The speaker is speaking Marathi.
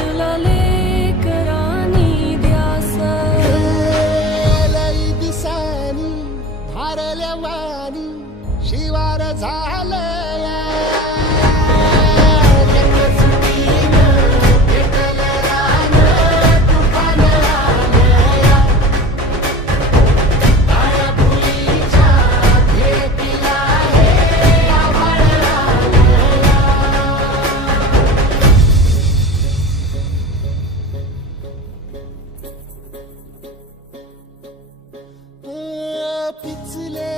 तुला लेक राणी द्यासई दिसानी हरल्या वा शिवार झालं a pitié